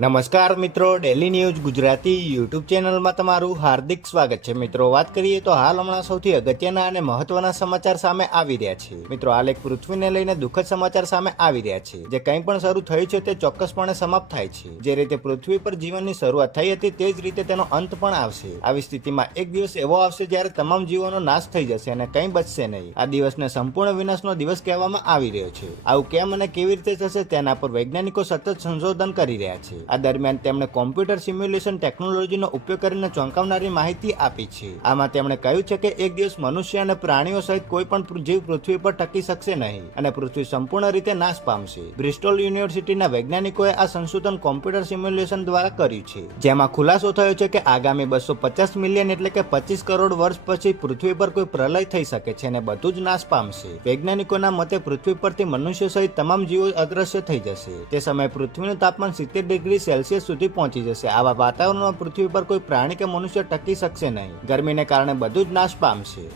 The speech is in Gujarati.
નમસ્કાર મિત્રો, ડેલી ન્યૂઝ ગુજરાતી યુટ્યુબ ચેનલમાં તમારું હાર્દિક સ્વાગત છે. મિત્રો, વાત કરીએ તો હાલ હમણાં સૌથી અગત્યના અને મહત્વના સમાચાર સામે આવી રહ્યા છે. મિત્રો, હાલ એક પૃથ્વીને લઈને દુઃખદ સમાચાર સામે આવી રહ્યા છે. જે કંઈ પણ શરૂ થયું છે તે ચોક્કસપણે સમાપ્ત થાય છે. જે રીતે પૃથ્વી પર જીવનની શરૂઆત થઈ હતી તે જ રીતે તેનો અંત પણ આવશે. આવી સ્થિતિમાં એક દિવસ એવો આવશે જ્યારે તમામ જીવોનો નાશ થઈ જશે અને કંઈ બચશે નહીં. આ દિવસને સંપૂર્ણ વિનાશનો દિવસ કહેવામાં આવી રહ્યો છે. આવું કેમ અને કેવી રીતે થશે તેના પર વૈજ્ઞાનિકો સતત સંશોધન કરી રહ્યા છે. આ દરમિયાન તેમણે કોમ્પ્યુટર સિમ્યુલેશન ટેકનોલોજીનો ઉપયોગ કરીને ચોંકાવનારી માહિતી આપી છે. આમાં તેમણે કહ્યું છે કે એક દિવસ મનુષ્ય અને પ્રાણીઓ સહિત કોઈ પણ જીવ પૃથ્વી પર ટકી શકશે નહીં અને પૃથ્વી સંપૂર્ણ રીતે નાશ પામશે. બ્રિસ્ટોલ યુનિવર્સિટીના વૈજ્ઞાનિકોએ આ સંશોધન કોમ્પ્યુટર સિમ્યુલેશન દ્વારા કર્યું છે, જેમાં ખુલાસો થયો છે કે આગામી 250 મિલિયન એટલે કે 25 કરોડ વર્ષ પછી પૃથ્વી પર કોઈ પ્રલય થઈ શકે છે અને બધું જ નાશ પામશે. વૈજ્ઞાનિકોના મતે પૃથ્વી પરથી મનુષ્ય સહિત તમામ જીવો અદ્રશ્ય થઈ જશે. તે સમયે પૃથ્વીનું તાપમાન 70 ડિગ્રી સેલ્સિયસ સુધી પહોંચી જશે. આવા વાતાવરણમાં પૃથ્વી પર કોઈ પ્રાણી કે મનુષ્ય ટકી શકશે નહીં. ગરમીને કારણે બધું જ નાશ પામશે.